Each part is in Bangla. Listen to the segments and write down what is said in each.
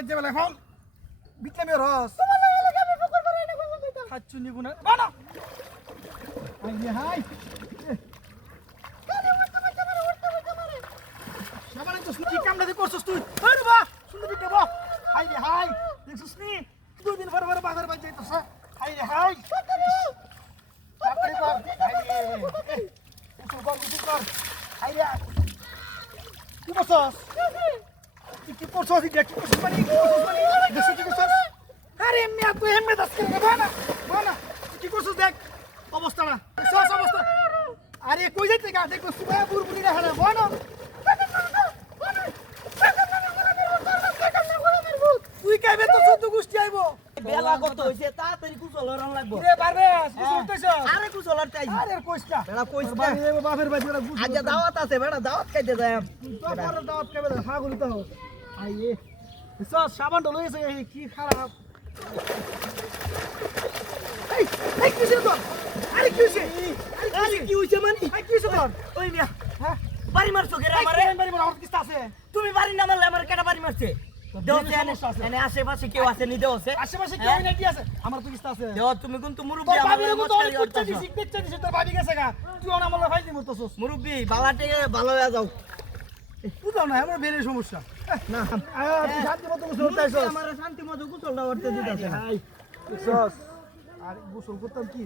বাজে বেলা ফাউল বিটলামে রস। তোমার লাগে লাগে আমি ফকর করে না। বললাম তো আই রে হাই কি কামটা দিয়ে করছিস তুই? বা শুনতে দিতে বা কি বসস কি কি করছস কি কি করছস মানে কি মানে দেখছস কি করছস আরে মিয়া তুই এমনি দাস করে বানা বানা কি করছস দেখ অবস্থা না অবস্থা। আরে কই যাইতে গা? দেখ সুবা বুরবুলি রাখা না বানা তুই কাইবে তো চোদ্দ গোষ্ঠী আইবো? বেলা কত হইছে? তাড়াতাড়ি কুচল হরণ লাগবো। রে পারবে? বুঝতেছ আরে কুচল হরতে আইছি আরে কইস্তা বেড়া কইস না। বাপের বাড়ি আজ দাওয়াত আছে বেড়া দাওয়াত খাইতে যাই। তো বড় দাওয়াত খাবে না ফাগুলি তো। আইয়ে। সব সাবান ডলো এসে কি খারাপ? এই এই কিসে তো আরে কিসে আরে কি হইছে? মানে? আরে কিসে তো ওই মিয়া হ্যাঁ? বাড়ি মারছো কে আমারে? বাড়ি বড় কিস্তা আছে? তুমি বাড়ি না মারলে আমার কেটা বাড়ি মারছে? সমস্যা আছে। এনে আশেপাশে কেউ আছে নি দেও আছে? আশেপাশে? কেউ নাকি আছে? আমার তো কিস্তা আছে। দেও তুমি কিন্তু মুরব্বি তোর আমার ভাবি রে তো অনেক মস্কারি কুচ্চা দিছি কুচ্চা দিছি তোর ভাবি গেছে গা। তুই আমার ভাই দিমু তো মুরব্বি বালাটে ভালো হয়ে যাও। বুঝলাম না আমার বেনের সমস্যা। শান্তি মতো কি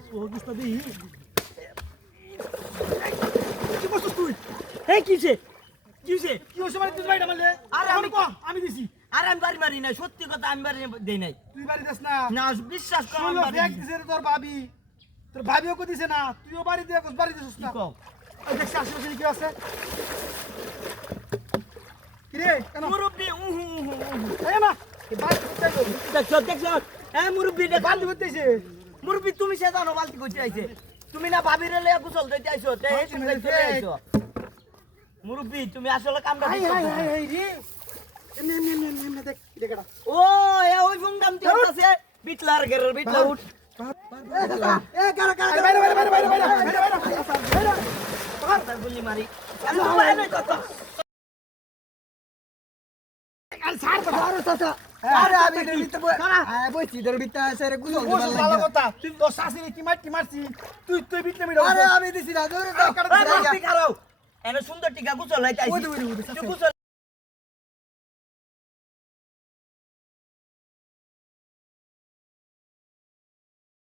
করছিস তুই এই কিসে কিসে কি হয়েছে মানে তুই বাড়িটা মারলে আরে আমি আমি দিছি আর আমি বাড়ি মারি নাই সত্যি কথা আমি বাড়ি দেই নাই তুই বাড়ি দিস না না বিশ্বাস করো আমি বাড়ি দিছে তোর ভাবি তোর ভাবিও কো দিছে না তুইও বাড়ি দিয়ে বাড়ি দিছিস না কও দেখছিস আশেপাশে কি আছে মুরব্বি হ্যাঁ তুমি সে জানো বালতি করতে আইছে তুমি না ভাবি রে লইয়া কুচল দিতে আইছো তে আইছো মুরব্বি তুমি আসলে কামটা হাই হাই হাই হাই রে এমনি এমনি এমনি এমনি দেখ দেখাটা ও এ ওই ফোন দাম দিয়ে আছে বিটলার গের বিটলার উঠ এ কারা কারা বাইরে বাইরে বাইরে বাইরে বাইরে ছাড় তো আরে চাচা আরে আমি কারা আয় বইছি তোর বিটা সেরে গুলো ভালো কথা। তুই তো শাসিরে কি মারতি মারছি তুই তুই বিটলে মিডো আরে আমি দিছি না দূরে এই মুরব্বি খারাও এনে সুন্দর টিকা কুচল লাইতে আইছি। ওই